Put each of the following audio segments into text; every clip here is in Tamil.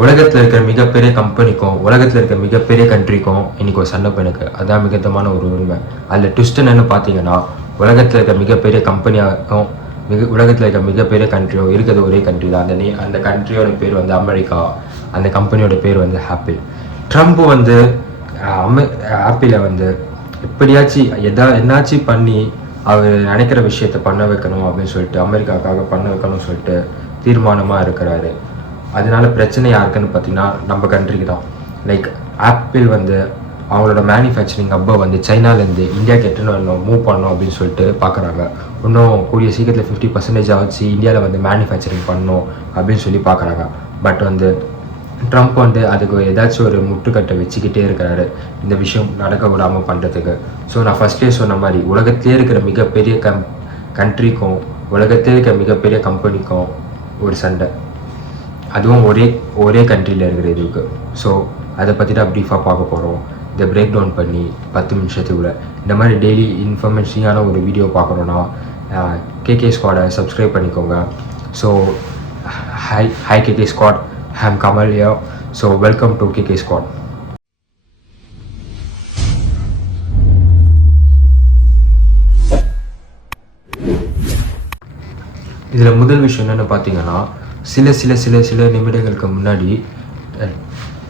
உலகத்தில் இருக்கிற மிகப்பெரிய கம்பெனிக்கும் உலகத்தில் இருக்கிற மிகப்பெரிய கண்ட்ரிக்கும் இன்றைக்கி ஒரு சண்டை எனக்கு அதுதான் மிகத்தமான ஒரு உண்மை. அதில் ட்விஸ்ட் என்னென்னு பார்த்தீங்கன்னா, உலகத்தில் இருக்கிற மிகப்பெரிய கம்பெனியாகவும் உலகத்தில் இருக்க மிகப்பெரிய கண்ட்ரியும் இருக்கிறது ஒரே கண்ட்ரி தான். அந்த கண்ட்ரியோட பேர் வந்து அமெரிக்கா, அந்த கம்பெனியோட பேர் வந்து ஆப்பிள். ட்ரம்ப் வந்து ஆப்பிளை வந்து எப்படியாச்சும் என்னாச்சும் பண்ணி அவர் நினைக்கிற விஷயத்த பண்ண வைக்கணும் அப்படின்னு சொல்லிட்டு, அமெரிக்காவுக்காக பண்ண வைக்கணும்னு சொல்லிட்டு தீர்மானமாக இருக்கிறாரு. அதனால பிரச்சனை யாருக்குன்னு பார்த்தீங்கன்னா நம்ம கண்ட்ரிக்கு தான். லைக் ஆப்பிள் வந்து அவங்களோட மேனுஃபேக்சரிங் ஹப்பை வந்து சைனாலேருந்து இந்தியாவுக்கு எட்டுன்னு வரணும், மூவ் பண்ணணும் அப்படின்னு சொல்லிட்டு பார்க்குறாங்க. இன்னும் கூடிய சீக்கிரத்தில் 50% ஆச்சு இந்தியாவில் வந்து மேனுஃபேக்சரிங் பண்ணணும் அப்படின்னு சொல்லி பார்க்குறாங்க. பட் வந்து ட்ரம்ப் வந்து அதுக்கு ஏதாச்சும் ஒரு முட்டுக்கட்டை வச்சுக்கிட்டே இருக்கிறாரு இந்த விஷயம் நடக்க விடாமல் பண்ணுறதுக்கு. ஸோ நான் ஃபஸ்ட்டே சொன்ன மாதிரி உலகத்திலே இருக்கிற மிகப்பெரிய கண்ட்ரிக்கும் உலகத்திலே இருக்கிற மிகப்பெரிய கம்பெனிக்கும் ஒரு சண்டை, அதுவும் ஒரே கண்ட்ரியில் இருக்கிற இதுக்கு. ஸோ அதை பற்றி தான் ப்ரீஃபாக பார்க்க போகிறோம். இதை பிரேக் டவுன் பண்ணி 10 நிமிஷத்துக்குள்ள இந்த மாதிரி டெய்லி இன்ஃபர்மேஷனான ஒரு வீடியோ பார்க்கணுன்னா கேகே ஸ்குவாடை சப்ஸ்கிரைப் பண்ணிக்கோங்க. So hi KK squad, I am Kamal here. So welcome to KK squad. இதில் முதல் விஷயம் என்னென்னு பார்த்தீங்கன்னா, சில நிமிடங்களுக்கு முன்னாடி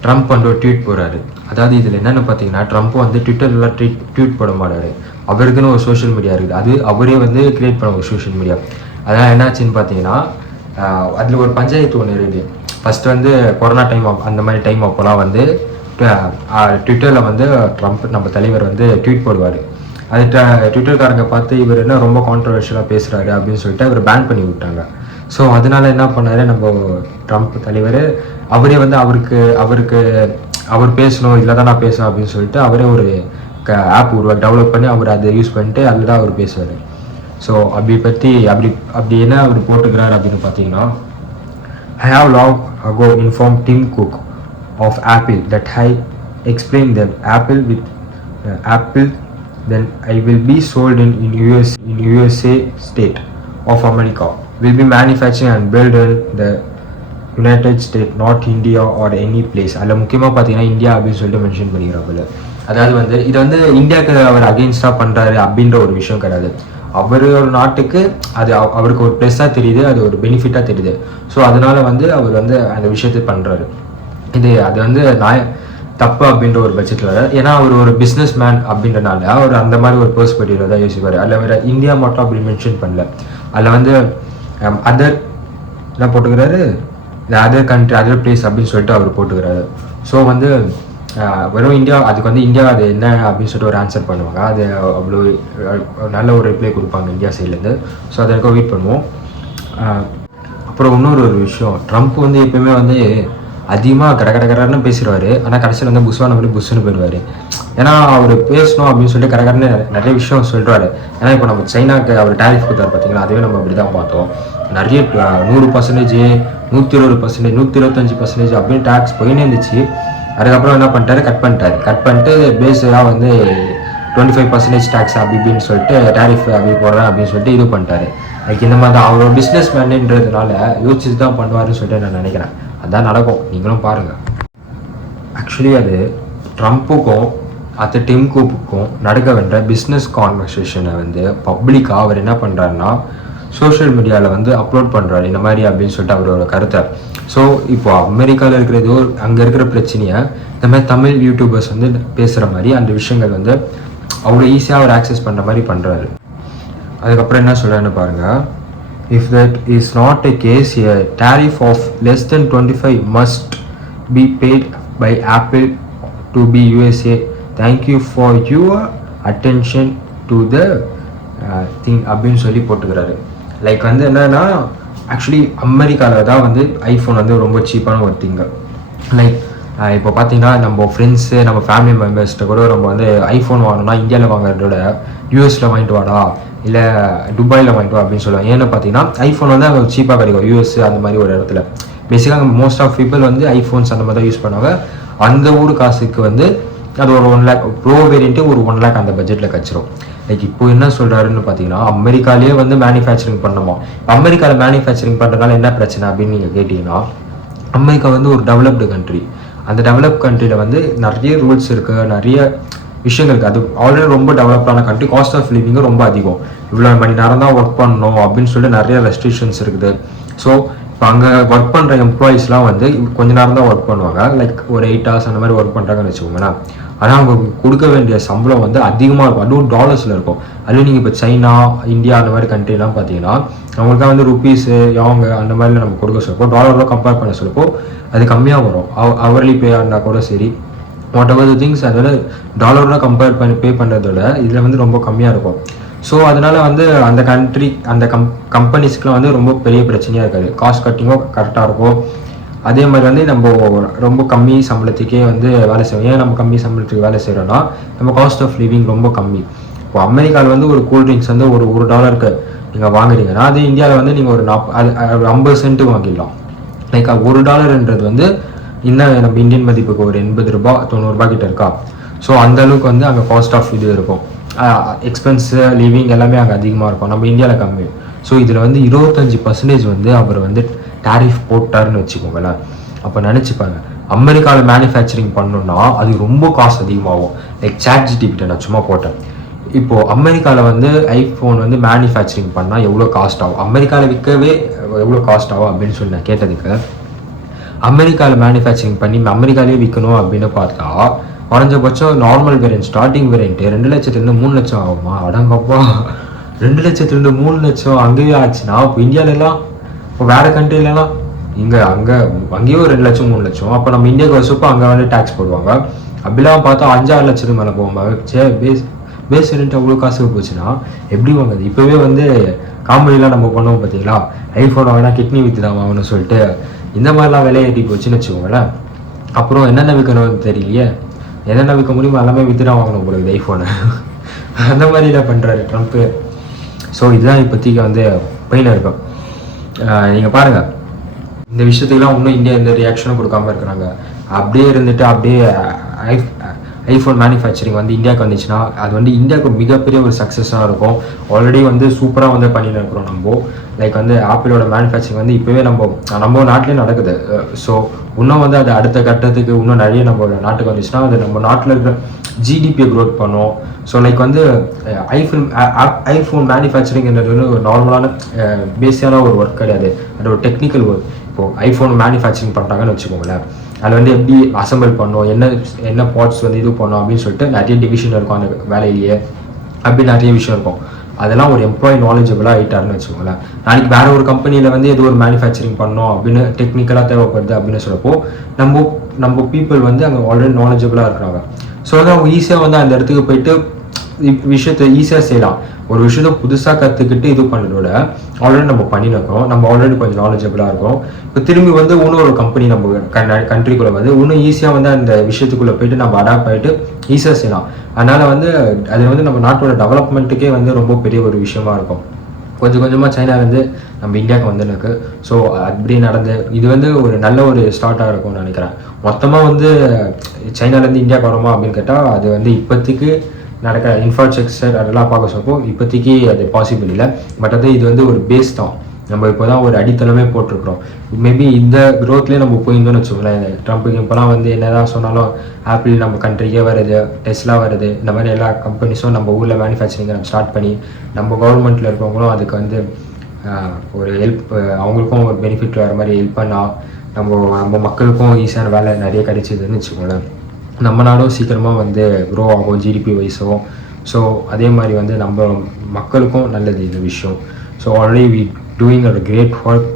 ட்ரம்ப் வந்து ஒரு ட்வீட் போகிறாரு. அதாவது இதில் என்னென்னு பார்த்தீங்கன்னா, ட்ரம்ப் வந்து ட்விட்டரில் ட்வீட் போட மாட்டார். அவருக்குன்னு ஒரு சோஷியல் மீடியா இருக்குது, அது அவரே வந்து கிரியேட் பண்ண ஒரு சோஷியல் மீடியா. அதான் என்னாச்சுன்னு பார்த்தீங்கன்னா, அதில் ஒரு பஞ்சாயத்து ஒன்று இருக்குது. ஃபஸ்ட்டு வந்து கொரோனா டைம் அந்த மாதிரி டைம் அப்போலாம் வந்து ட்விட்டரில் வந்து ட்ரம்ப் நம்ம தலைவர் வந்து ட்வீட் போடுவார். அது ட்விட்டர்காரங்க பார்த்து இவர் என்ன ரொம்ப கான்ட்ரவர்ஷியலாக பேசுகிறாரு அப்படின்னு சொல்லிட்டு அவர் பேன் பண்ணி விட்டாங்க. ஸோ அதனால என்ன பண்ணார் நம்ம ட்ரம்ப் தலைவர், அவரே வந்து அவர் பேசணும், இதில் தான் நான் பேசணும் அப்படின்னு சொல்லிட்டு அவரே ஒரு ஆப் டெவலப் பண்ணி அவர் அதை யூஸ் பண்ணிட்டு அதில் தான் அவர் பேசுவார். ஸோ அப்படி என்ன அவர் போட்டுக்கிறார் அப்படின்னு பார்த்தீங்கன்னா, I have long ago informed Tim Cook of Apple that I explained that Apple then I will be sold in USA state of America will be manufactured and built in the United States, not India or any place. அதில் முக்கியமாக பார்த்தீங்கன்னா இந்தியா அப்படின்னு சொல்லிட்டு மென்ஷன் பண்ணிக்கிறாப்புல. அதாவது வந்து இது வந்து இந்தியாவுக்கு அவர் அகெயின்ஸ்டாக பண்ணுறாரு அப்படின்ற ஒரு விஷயம் கிடையாது. அவரோட நாட்டுக்கு அது அவருக்கு ஒரு ப்ளஸ்ஸாக தெரியுது, அது ஒரு பெனிஃபிட்டாக தெரியுது. ஸோ அதனால வந்து அவர் வந்து அந்த விஷயத்தை பண்ணுறாரு. அது வந்து தப்பு அப்படின்ற ஒரு பட்சத்தில், ஏன்னா அவர் ஒரு பிஸ்னஸ் மேன் அப்படின்றனால அவர் அந்த மாதிரி ஒரு பெர்ஸ்பெக்டிவ்ல தான் யோசிப்பார். அதில் வேறு இந்தியா மட்டும் அப்படி மென்ஷன் பண்ணல. அதில் வந்து அதர் என்ன போட்டுக்கிறாரு, அதர் கண்ட்ரி அதர் பிளேஸ் அப்படின்னு சொல்லிட்டு அவர் போட்டுக்கிறாரு. ஸோ வந்து வெறும் இந்தியா, அதுக்கு வந்து இந்தியா அது என்ன அப்படின்னு சொல்லிட்டு ஒரு ஆன்சர் பண்ணுவாங்க. அது அவ்வளோ நல்ல ஒரு ரிப்ளை கொடுப்பாங்க இந்தியா சைட்லேருந்து. ஸோ அதை எனக்கு வெயிட் பண்ணுவோம். அப்புறம் இன்னொரு விஷயம், ட்ரம்ப் வந்து எப்பயுமே வந்து அதிகமாக கடகடன்னு பேசிடுவார். ஆனால் கடைசியில் வந்து புஷ்ஷுன்னு போயிடுவார். ஏன்னா அவர் பேசணும் அப்படின்னு சொல்லிட்டு கடகடன்னு நிறைய விஷயம் சொல்கிறாரு. ஏன்னா இப்போ நம்ம சைனாக்கு அவர் டேரிஃப் கொடுத்தாரு பார்த்தீங்களா, அதுவே நம்ம அப்படி தான் பார்த்தோம். நிறைய 100%, 120%, 125% அப்படின்னு டேக்ஸ் போயினே இருந்துச்சு. அதுக்கப்புறம் என்ன பண்ணிட்டாரு, கட் பண்ணிட்டு பேஸாக வந்து 25% டேக்ஸ் அப்படி இப்படின்னு சொல்லிட்டு டேரிஃப் அப்படி போடுறேன் அப்படின்னு சொல்லிட்டு இது பண்ணிட்டாரு. லைக் இந்த மாதிரி தான் அவரோட பிஸ்னஸ் மேனுன்றதுனால யோசிச்சு தான் பண்ணுவாருன்னு சொல்லிட்டு நான் நினைக்கிறேன். அதான் நடக்கும், நீங்களும் பாருங்கள். ஆக்சுவலி அது ட்ரம்ப்புக்கும் டிம் குக்குக்கும் நடக்க வேண்டிய பிஸ்னஸ் கான்வர்சேஷனை வந்து பப்ளிக்காக அவர் என்ன பண்ணுறாருன்னா சோஷியல் மீடியாவில் வந்து அப்லோட் பண்ணுறாரு இந்த மாதிரி அப்படின்னு சொல்லிட்டு அவரோட கருத்தை. ஸோ இப்போ அமெரிக்காவில் இருக்கிறதோ அங்கே இருக்கிற பிரச்சனையை இந்த மாதிரி தமிழ் யூடியூபர்ஸ் வந்து பேசுகிற மாதிரி அந்த விஷயங்கள் வந்து அவ்வளோ ஈஸியாக அவர் ஆக்சஸ் பண்ணுற மாதிரி பண்ணுறாரு. அதுக்கப்புறம் என்ன சொல்கிறாருன்னு பாருங்கள். If that is not a case, a tariff of less than 25 must be paid by Apple to be USA. Thank you for your attention to the thing அப்படின்னு சொல்லி போட்டுக்கிறாரு. லைக் வந்து என்னன்னா, ஆக்சுவலி அமெரிக்காவில் தான் வந்து ஐஃபோன் வந்து ரொம்ப சீப்பான ஒரு திங்கு. லைக் இப்போ பார்த்தீங்கன்னா நம்ம ஃப்ரெண்ட்ஸு நம்ம ஃபேமிலி மெம்பர்ஸ்கிட்ட கூட நம்ம வந்து ஐஃபோன் வாங்கணும்னா இந்தியாவில் வாங்குறதோட யூஎஸில் வாங்கிட்டு வாடா இல்லை துபாயில் வாங்கிட்டு வா அப்படின்னு சொல்லுவாங்க. ஏன்னு பார்த்தீங்கன்னா ஐஃபோன் வந்து அங்கே சீப்பாக கிடைக்கும் யூஎஸ் அந்த மாதிரி ஒரு இடத்துல. பேசிக்காக மோஸ்ட் ஆஃப் பீப்புள் வந்து ஐஃபோன்ஸ் அந்த மாதிரி தான் யூஸ் பண்ணுவாங்க. அந்த ஊர் காசுக்கு வந்து அது ஒரு 1 lakh ப்ரோ வேரியண்ட்டு ஒரு 1 lakh அந்த பட்ஜெட்டில் கச்சிரும். லைக் இப்போ என்ன சொல்கிறாருன்னு பார்த்தீங்கன்னா, அமெரிக்காலேயே வந்து மேனுஃபேக்சரிங் பண்ணணுமா. அமெரிக்காவில் மேனுஃபேக்சரிங் பண்ணுறதுனால என்ன பிரச்சனை அப்படின்னு நீங்கள் கேட்டிங்கன்னா, அமெரிக்கா வந்து ஒரு டெவலப்டு கண்ட்ரி. அந்த டெவலப் கண்ட்ரியில் வந்து நிறைய ரூல்ஸ் இருக்குது, நிறைய விஷயங்கள் இருக்குது. அது ஆல்ரெடி ரொம்ப டெவலப்டான கண்ட்ரி. காஸ்ட் ஆஃப் லிவிங்கும் ரொம்ப அதிகம். இவ்வளோ மணி நேரம் தான் ஒர்க் பண்ணணும் அப்படின்னு சொல்லிட்டு நிறைய ரெஸ்ட்ரிக்ஷன்ஸ் இருக்குது. ஸோ இப்போ அங்கே ஒர்க் பண்ணுற எம்ப்ளாயீஸ்லாம் வந்து கொஞ்ச நேரம் தான் ஒர்க் பண்ணுவாங்க. லைக் ஒரு 8 hours அந்த மாதிரி ஒர்க் பண்ணுறாங்கன்னு வச்சுக்கோங்களேன். ஆனால் அவங்க கொடுக்க வேண்டிய சம்பளம் வந்து அதிகமாக இருக்கும். அதுவும் டாலர்ஸில் இருக்கும். அதுவும் நீங்கள் இப்போ சைனா, இந்தியா அந்த மாதிரி கண்ட்ரிலாம் பார்த்தீங்கன்னா அவங்களுக்காக வந்து ருப்பீஸு அவங்க அந்த மாதிரிலாம் நம்ம கொடுக்க சொல்லப்போ டாலரோட கம்பேர் பண்ண சொல்லப்போ அது கம்மியாக வரும். அவர்லி பே இருந்தால் கூட சரி, வாட் எவர் த திங்ஸ் அதோட டாலரோட கம்பேர் பண்ணி பே பண்ணுறதோட இதில் வந்து ரொம்ப கம்மியாக இருக்கும். ஸோ அதனால் வந்து அந்த கண்ட்ரி அந்த கம்பெனிஸ்க்குலாம் வந்து ரொம்ப பெரிய பிரச்சனையாக இருக்காது. காஸ்ட் கட்டிங்கும் கரெக்டாக இருக்கும். அதே மாதிரி வந்து நம்ம ரொம்ப கம்மி சம்பளத்துக்கே வந்து வேலை செய்வோம். ஏன் நம்ம கம்மி சம்பளத்துக்கு வேலை செய்கிறோன்னா நம்ம காஸ்ட் ஆஃப் லிவிங் ரொம்ப கம்மி. இப்போ அமெரிக்காவில் வந்து ஒரு கூல்ட்ரிங்க்ஸ் வந்து ஒரு $1 நீங்கள் வாங்குறீங்கன்னா அதே இந்தியாவில் வந்து நீங்கள் ஒரு 50 சென்ட்டு வாங்கிடலாம். லைக் $1 வந்து இன்னும் நம்ம இந்தியன் மதிப்புக்கு ஒரு 80 ரூபாய் 90 ரூபாய் கிட்ட இருக்கா. ஸோ அந்த அளவுக்கு வந்து அங்கே காஸ்ட் ஆஃப் இது இருக்கும். எக்ஸ்பென்ஸு லிவிங் எல்லாமே அங்கே அதிகமாக இருக்கும், நம்ம இந்தியாவில் கம்மி. ஸோ இதில் வந்து 25% வந்து அவர் வந்து டேரிஃப் போட்டார்னு வச்சுக்கோங்களேன். அப்போ நினச்சிப்பாங்க, அமெரிக்காவில் மேனுஃபேக்சரிங் பண்ணணுன்னா அது ரொம்ப காசு அதிகமாகும். லைக் ChatGPT நான் சும்மா போட்டேன். இப்போது அமெரிக்காவில் வந்து ஐஃபோன் வந்து மேனுஃபேக்சரிங் பண்ணால் எவ்வளோ காஸ்ட் ஆகும், அமெரிக்காவில் விற்கவே எவ்வளோ காஸ்ட் ஆகும் அப்படின்னு சொல்லி நான் கேட்டதுக்கு, அமெரிக்காவில் மேனுஃபேக்சரிங் பண்ணி அமெரிக்காலேயே விற்கணும் அப்படின்னு பார்த்தா குறைஞ்சபட்சம் நார்மல் வேரியன்ட் ஸ்டார்டிங் வேரியன்ட்டு 2 லட்சத்துலேருந்து 3 லட்சம் ஆகுமா? அடங்கப்பா, 2 லட்சத்துலேருந்து 3 லட்சம் அங்கேயே ஆச்சுன்னா இப்போ இந்தியாவிலலாம், இப்போ வேறு கண்ட்ரிலலாம் அங்கேயும் 2 லட்சம் 3 லட்சம். அப்போ நம்ம இந்தியாவுக்கு வருஷப்போ அங்கே வந்து டேக்ஸ் போடுவாங்க. அப்படிலாம் பார்த்தா 5-6 லட்சத்துக்கு மேலே போகும்போது பேஸ் வேரியன்ட் அவ்வளோ காசுக்கு போச்சுன்னா எப்படி வாங்குது? இப்போவே வந்து காமெடிலாம் நம்ம பண்ணுவோம் பார்த்தீங்களா, ஐஃபோன் வாங்கினா கிட்னி விற்று தான் வாங்கணும்னு சொல்லிட்டு இந்த மாதிரிலாம் விலை ஏற்றி போச்சுன்னு வச்சுக்கோங்களேன். அப்புறம் என்னென்ன விற்கணும்னு தெரியலையே, என்னென்ன விற்க முடியுமோ எல்லாமே விற்று தான் வாங்கணும் போல ஐஃபோனு. அந்த மாதிரிலாம் பண்ணுறாரு ட்ரம்ப்பு. ஸோ இதுதான் இப்போதைக்கு வந்து பெயின் இருக்கும். நீங்கள் பாருங்கள், இந்த விஷயத்துக்குலாம் இன்னும் இந்தியா எந்த ரியாக்ஷனும் கொடுக்காம இருக்கிறாங்க. அப்படியே இருந்துட்டு அப்படியே ஐஃபோன் மேனுஃபேக்சரிங் வந்து இந்தியாவுக்கு வந்துச்சுன்னா அது வந்து இந்தியாவுக்கு மிகப்பெரிய ஒரு சக்ஸஸாக இருக்கும். ஆல்ரெடி வந்து சூப்பராக வந்து பண்ணிட்டு இருக்கிறோம் நம்ம. லைக் வந்து ஆப்பிளோட மேனுஃபேக்சரிங் வந்து இப்போவே நம்ம நாட்டிலே நடக்குது. ஸோ இன்னும் வந்து அது அடுத்த கட்டத்துக்கு இன்னும் நிறைய நம்ம நாட்டுக்கு வந்துச்சுன்னா அது நம்ம நாட்டில் இருக்கிற ஜிடிபியை க்ரோத் பண்ணும். ஸோ லைக் வந்து ஐஃபோன் மேனுஃபேக்சரிங்கிறது வந்து ஒரு நார்மலான பேஸிக்கான ஒரு ஒர்க் கிடையாது. அது ஒரு டெக்னிக்கல் ஒர்க். இப்போது ஐஃபோன் மேனுஃபேக்சரிங் பண்ணுறாங்கன்னு வச்சுக்கோங்களேன், அதில் வந்து எப்படி அசம்பிள் பண்ணோம், என்ன பார்ட்ஸ் வந்து இது பண்ணோம் அப்படின்னு சொல்லிட்டு நிறைய டிவிஷன் இருக்கும் அந்த வேலையிலேயே. அப்படி நிறைய விஷயம் இருக்கும். அதெல்லாம் ஒரு எம்ப்ளாயி நாலேஜபிளாக ஆகிட்டாருன்னு வச்சுக்கோங்களேன். நாளைக்கு வேறு ஒரு கம்பெனியில் வந்து ஏதோ ஒரு மேனுஃபேக்சரிங் பண்ணோம் அப்படின்னு டெக்னிக்கலாக தேவைப்படுது அப்படின்னு சொல்லப்போ நம்ம பீப்புள் வந்து அங்கே ஆல்ரெடி நாலேஜபிளாக இருக்கிறாங்க. ஸோ வந்து அவங்க ஈஸியாக வந்து அந்த இடத்துக்கு போயிட்டு விஷயத்தை ஈஸியாக செய்யலாம். ஒரு விஷயத்த புதுசாக கற்றுக்கிட்டு இது பண்ணுறதோட ஆல்ரெடி நம்ம பண்ணியிருக்கோம், நம்ம ஆல்ரெடி கொஞ்சம் நாலேஜபிளாக இருக்கும். இப்போ திரும்பி வந்து இன்னொரு கம்பெனி நம்ம கண்ட்ரிக்குள்ளே வந்து இன்னும் ஈஸியாக வந்து அந்த விஷயத்துக்குள்ளே போயிட்டு நம்ம அடாப்ட் ஆகிட்டு ஈஸியாக செய்யலாம். அதனால் வந்து அது வந்து நம்ம நாட்டோட டெவலப்மெண்ட்டுக்கே வந்து ரொம்ப பெரிய ஒரு விஷயமா இருக்கும். கொஞ்சம் கொஞ்சமாக சைனாலேருந்து நம்ம இந்தியாவுக்கு வந்துருக்கு. ஸோ அப்படி நடந்து இது வந்து ஒரு நல்ல ஒரு ஸ்டார்ட்டாக இருக்கும்னு நினைக்கிறேன். மொத்தமாக வந்து சைனாலேருந்து இந்தியாவுக்கு வரோமா அப்படின்னு கேட்டால் அது வந்து இப்போதைக்கு நடக்கிற இன்ஃப்ராஸ்ட்ரக்சர் அதெல்லாம் பார்க்க சொல்லப்போ இப்போதைக்கு அது பாசிபிள் இல்லை. பட் அது இது வந்து ஒரு பேஸ் தான். நம்ம இப்போ தான் ஒரு அடித்தளமே போட்டிருக்கிறோம். மேபி இந்த க்ரோத்லேயே நம்ம போயிருந்தோம்னு வச்சுக்கோங்களேன். ட்ரம்ப்புக்கு இப்போலாம் வந்து என்னதான் சொன்னாலும் ஆப்பிள் நம்ம கண்ட்ரிக்கே வருது, டெஸ்லா வருது, இந்த மாதிரி எல்லா கம்பெனிஸும் நம்ம ஊரில் மேனுஃபேக்சரிங்கை நம்ம ஸ்டார்ட் பண்ணி நம்ம கவர்மெண்ட்டில் இருக்கவங்களும் அதுக்கு வந்து ஒரு ஹெல்ப், அவங்களுக்கும் ஒரு பெனிஃபிட் வர மாதிரி ஹெல்ப் பண்ணால் நம்ம மக்களுக்கும் ஈஸியான வேலை நிறைய கிடைச்சிதுன்னு வச்சுக்கோங்களேன். நம்ம நாடும் சீக்கிரமாக வந்து க்ரோ ஆகும் ஜிடிபி வைஸும். ஸோ அதே மாதிரி வந்து நம்ம மக்களுக்கும் நல்லது இந்த விஷயம். So already we doing a great work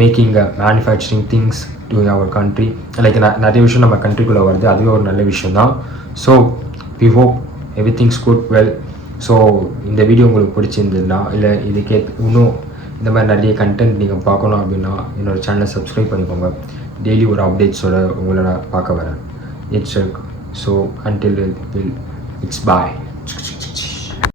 making a manufacturing things to our country. Like நிறைய விஷயம் நம்ம கண்ட்ரிக்குள்ளே வருது, அதுவே ஒரு நல்ல விஷயம் தான். So we hope every things good well. So இந்த வீடியோ உங்களுக்கு பிடிச்சிருந்ததுன்னா இல்லை இதுக்கே இன்னும் இந்த மாதிரி நிறைய கண்டென்ட் நீங்கள் பார்க்கணும் அப்படின்னா என்னோடய சேனலை சப்ஸ்கிரைப் பண்ணிக்கோங்க. டெய்லி ஒரு அப்டேட்ஸோட உங்களை நான் பார்க்க வரேன். It's so until it's bye.